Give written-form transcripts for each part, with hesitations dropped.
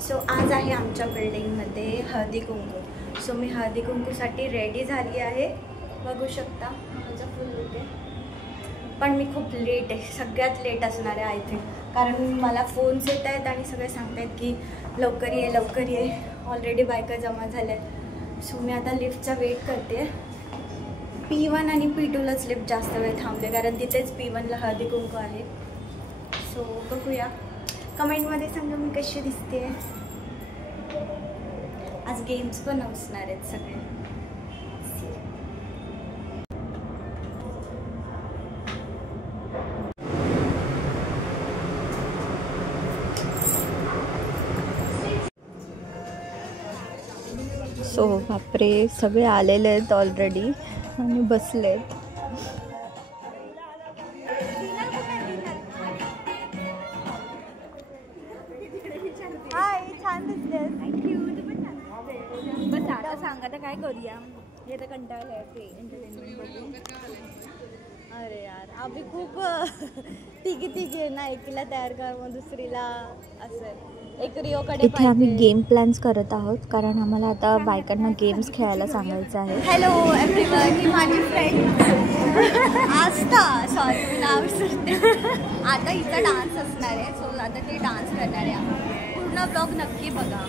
So आज आहे आमच्या बिल्डिंगमध्ये हळदी कुंकू. सो मी हळदी कुंकूसाठी रेडी झाली आहे. बघू शकता माझा फुल लुक आहे. पण मी खूप लेट आहे, सगळ्यात लेट असणार आहे आय थिंक. कारण मला फोन्स येत आहेत आणि सगळे सांगत आहेत की लवकर ये लवकर ये. ऑलरेडी बायका जमा झाल्या आहेत. सो मी आता लिफ्टचा वेट करते. P1 आणि P2लाच लिफ्ट जास्त वेळ थांबले कारण तिथेच P1ला हळदी कुंकू आहे. सो बघूया, कमेंटमध्ये सांगा मी कशी दिसते. आज गेम्स पण असणार आहेत सगळे. सो बापरे, सगळे आलेले आहेत ऑलरेडी आणि बसलेत. हाय, छान दिसतेस. थँक्यू. बस आता सांगा तर काय करूया. हे तर कंटाळलं आहे ते एंटरटेनमेंट बघून. अरे यार, आम्ही खूप तिघी ना, एकीला तयार कर मग दुसरीला असं. एक रिओकडे इथे आम्ही गेम प्लॅन्स करत आहोत कारण आम्हाला आता बायकांना गेम्स खेळायला सांगायचं आहे. हॅलो एव्हरीवन, ही माझी फ्रेंड आस्था. सॉरी मी नाव विसरते. आता हिचा डान्स असणार आहे. सो आता ती डान्स करणार आहे. पूर्ण ब्लॉग नक्की बघा.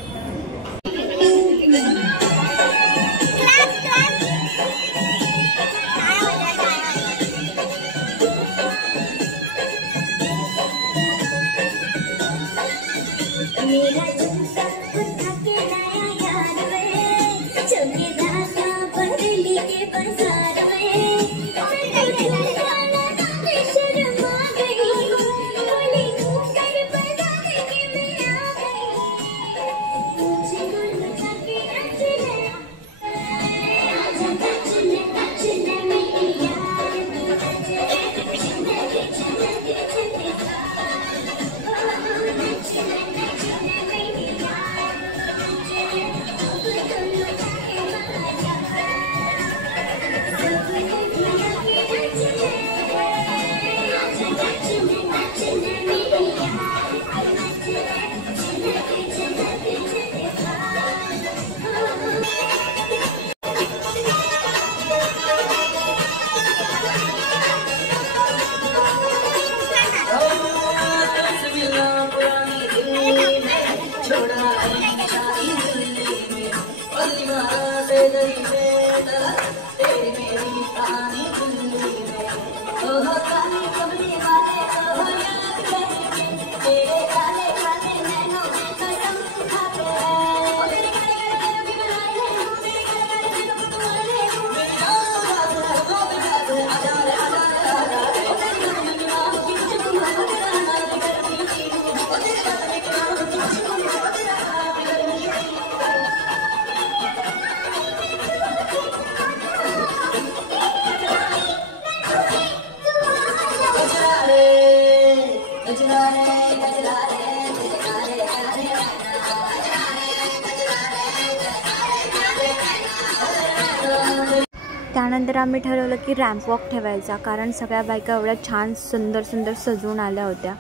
त्यानंतर आम्ही ठरवलं की रॅम्प वॉक ठेवायचा कारण सगळ्या बायका एवढ्या छान सुंदर सुंदर सजून आल्या होत्या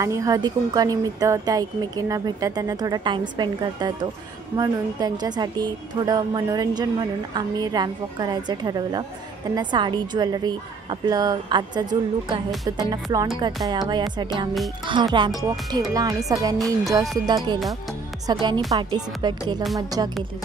आणि हळदी कुंकानिमित्त त्या एकमेकींना भेटतात, त्यांना थोडा टाईम स्पेंड करता येतो म्हणून त्यांच्यासाठी थोडं मनोरंजन म्हणून आम्ही रॅम्प वॉक करायचं ठरवलं. त्यांना साडी ज्वेलरी आपलं आजचा जो लुक आहे तो त्यांना फ्लॉन्ट करता यावा यासाठी आम्ही हा रॅम्प वॉक ठेवला आणि सगळ्यांनी एन्जॉयसुद्धा केलं. सगळ्यांनी पार्टिसिपेट केलं, मज्जा केली.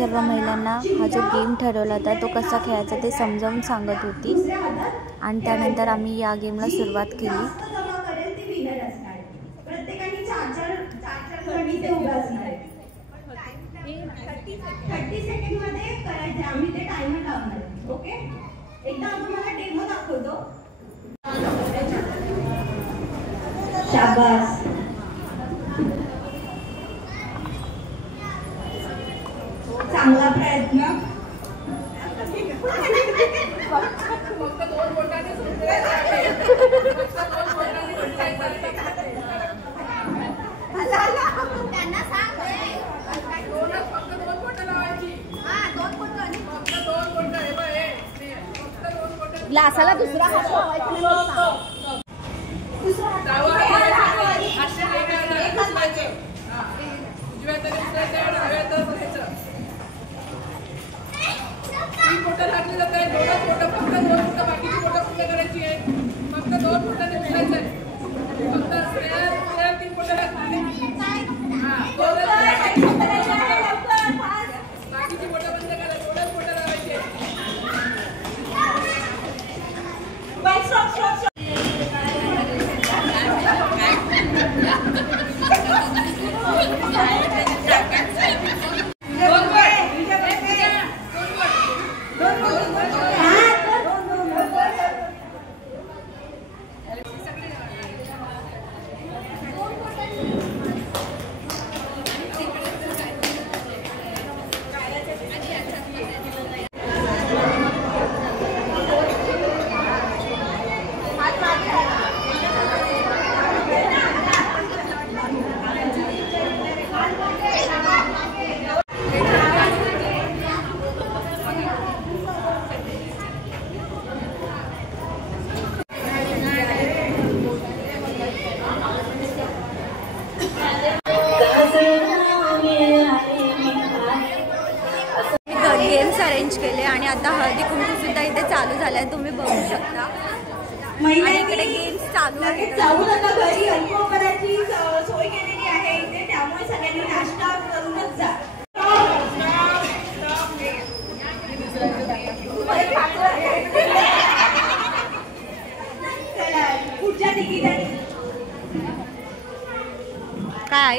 सर्व महिलांना हा जो गेम ठरवला होता तो कसा खेळायचा ते समजावून सांगत होती आणि त्यानंतर आम्ही या गेमला सुरुवात केली. प्रत्येकाने 4 गडी ते उभे असणार आहे. 30 सेकंड मध्ये करायचं. आम्ही ते टाइमर लावणार आहे. ओके, एकदा तुम्हाला डेमो दाखवतो. शाबास. चांगला प्रयत्न. ग्लासाला दुसरा हात लावायचा. अरेंज केले आणि आता हळदी कुंकू सुद्धा इथे चालू झालाय, तुम्ही बघू शकता. आणि इकडे गेम्स चालू आहेत. घरी अल्पोपहाराची सोय केलेली आहे इथे, त्यामुळे सगळ्यांनी नाश्ता करूनच जा. पुढच्या तिकीट काय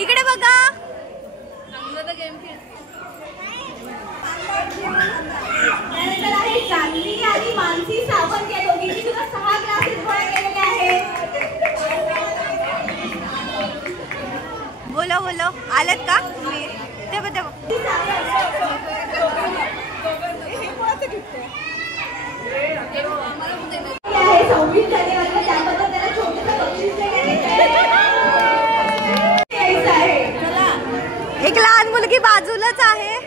इकडे बघा. चांदली आणि मानसी सावंत या दोघींनी सुद्धा 6 ग्लासेस गोळा केलेले आहेत. बोलो बोलो, आलेत का तुम्ही? ते बघ आहे 26 जानेवारीला, त्याबद्दल त्याला छोटंसं बक्षीस आहे. एक लहान मुलगी बाजूलाच आहे.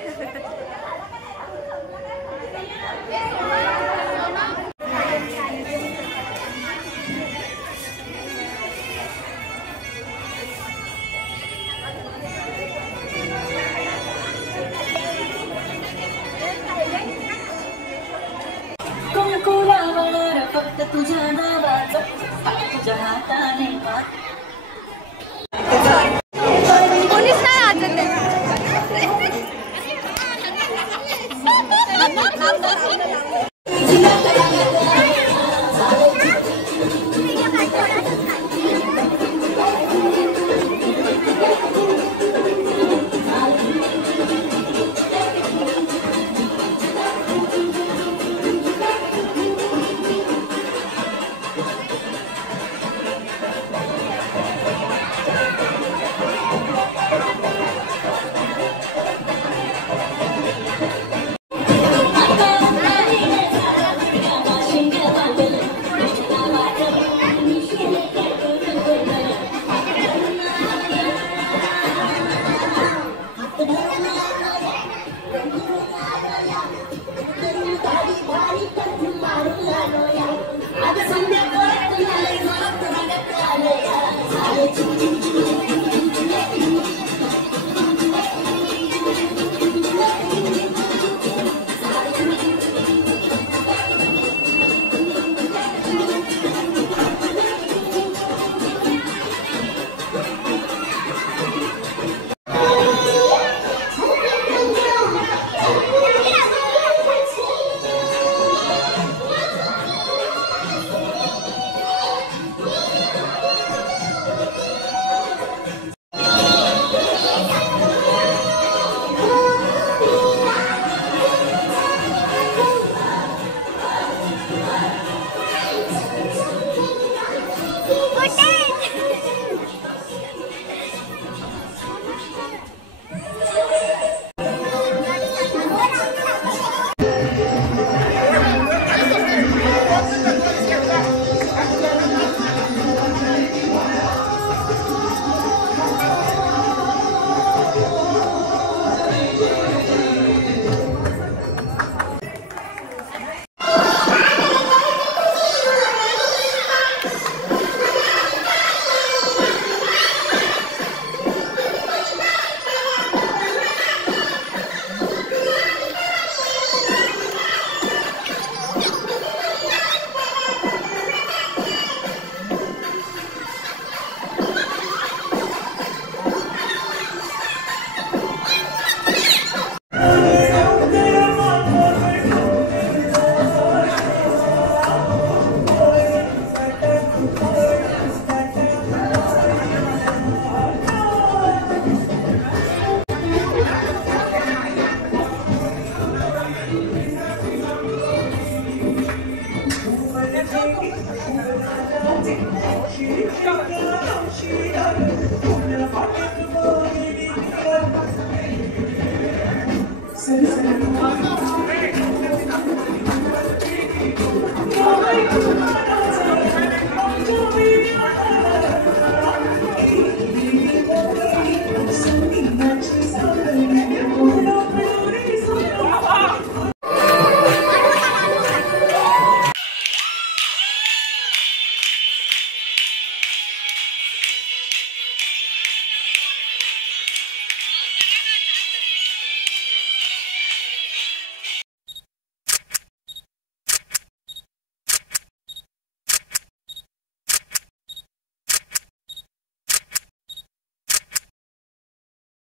फक्त तुझ्या नावाचं तुझ्या हाताने कोणीच नाही आजत आहे.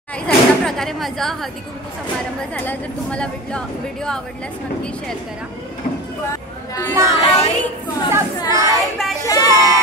अशा प्रकारे माझा हळदी कुंकू समारंभ झाला. जर तुम्हाला व्हिडिओ आवडल्यास नक्की शेअर करा. Like, subscribe, share.